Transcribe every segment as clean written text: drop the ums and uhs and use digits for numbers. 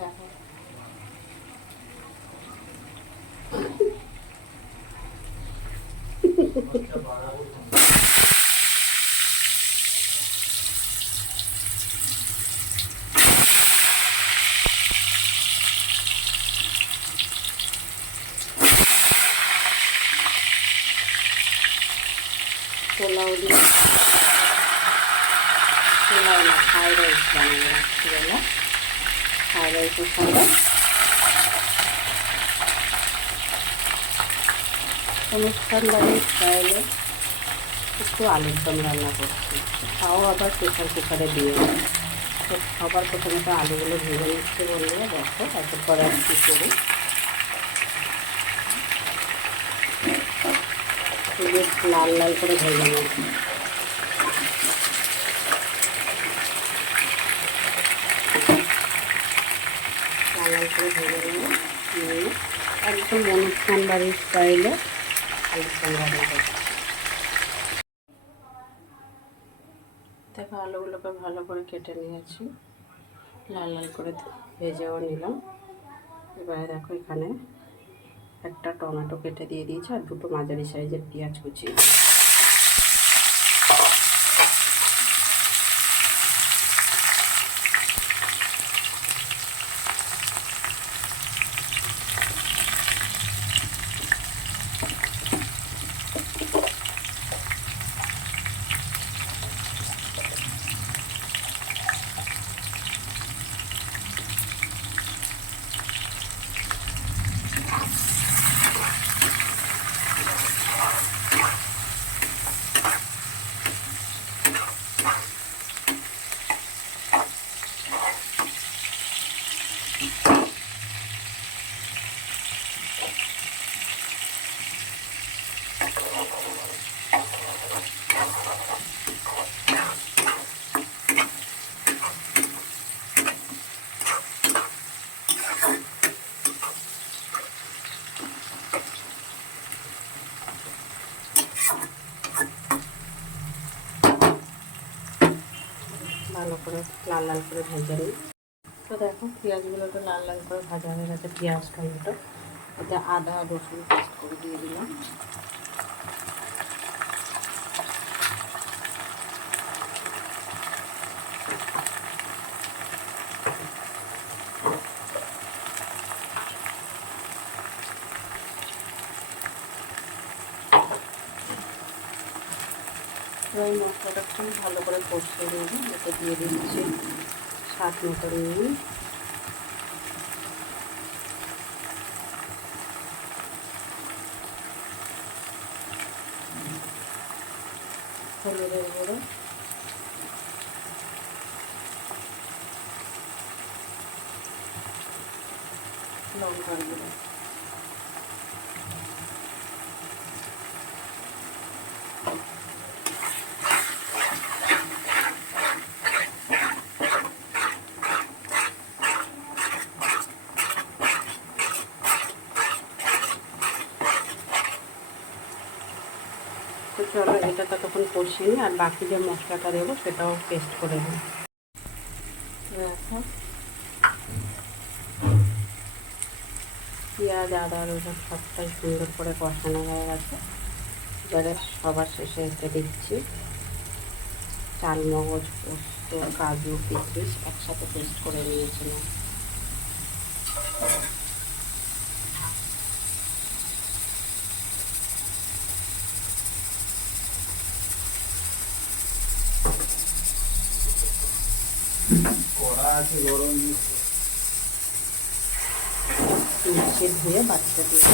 দেখো পোলাও দিয়ে পোলাও না ফ্রাইড রাইস বানিয়ে রাত্রিবেলা। ফ্রাইড রাইসের সঙ্গে অনুষ্ঠান বাড়ির স্টাইলে একটু আলুর দম রান্না করছি, তাও আবার প্রেশার কুকারে দিয়ে। তো সবার প্রথমে তো আলুগুলো ভেজে নিচ্ছে বললে দেখো, তারপর পরে আর কী করি, লাল লাল করে ভেজে নিচ্ছি। লাল লাল করে ভেজে নিয়ে একদম অনুষ্ঠান বাড়ির স্টাইলে আলুর দম রান্না করছি। দেখো আলুগুলোকে ভালো করে কেটে নিয়েছি, লাল লাল করে ভেজেও নিলাম। এবারে দেখো এখানে একটা টমেটো কেটে দিয়ে দিয়েছি আর দুটো মাঝারি সাইজের পেঁয়াজ কুচিয়ে। ভালো করে লাল লাল করে ভেজে নিই। তো দেখো পেঁয়াজগুলো তো লাল লাল করে ভাজা হয়ে গেছে, পেঁয়াজ টমেটো, ওতে আদা রসুন পেস্ট করে দিয়ে দিলাম। এই মশলাটা খুব ভালো করে কষিয়ে নেব। এতে দিয়ে দিচ্ছি স্বাদ মতো নুন, হলুদের গুঁড়ো, লঙ্কার গুঁড়ো। তো চলো এটা ততক্ষণ কষিয়ে নিই, আর বাকি যে মশলাটা দেবো সেটাও পেস্ট করে নিই। দেখো পেঁয়াজ আদা রসুন সবটাই সুন্দর করে কষানো হয়ে গেছে। এবারে সবার শেষে এতে দিচ্ছি চালমগজ, পোস্ত, কাজু, কিশমিশ একসাথে পেস্ট করে নিয়েছিলাম। মিশিয়ে ধুয়ে বাচ্চা দিয়ে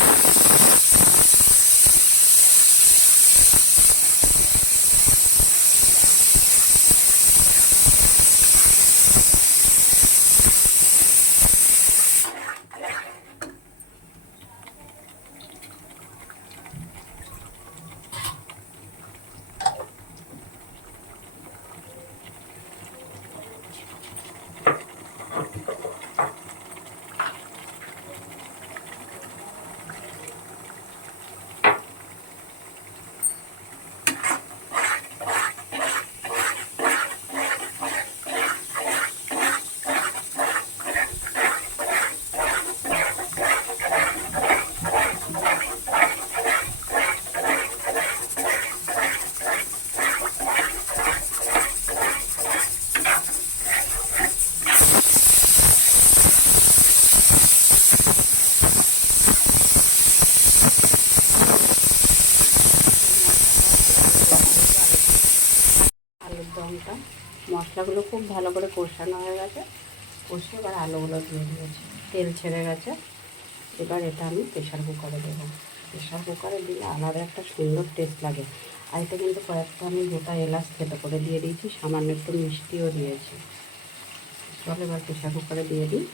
ঘন্টা। মশলাগুলো খুব ভালো করে কষানো হয়ে গেছে, কষে এবার আলুগুলো দিয়ে দিয়েছি, তেল ছেড়ে গেছে। এবার এটা আমি প্রেশার কুকারে দেবো। প্রেশার কুকারে দিলে আলাদা একটা সুন্দর টেস্ট লাগে। আর এটা কিন্তু কয়েকটা আমি গোটা এলাচ থেতো করে দিয়ে দিয়েছি, সামান্য একটু মিষ্টিও দিয়েছি। চল এবার প্রেশার কুকারে দিয়ে দিই।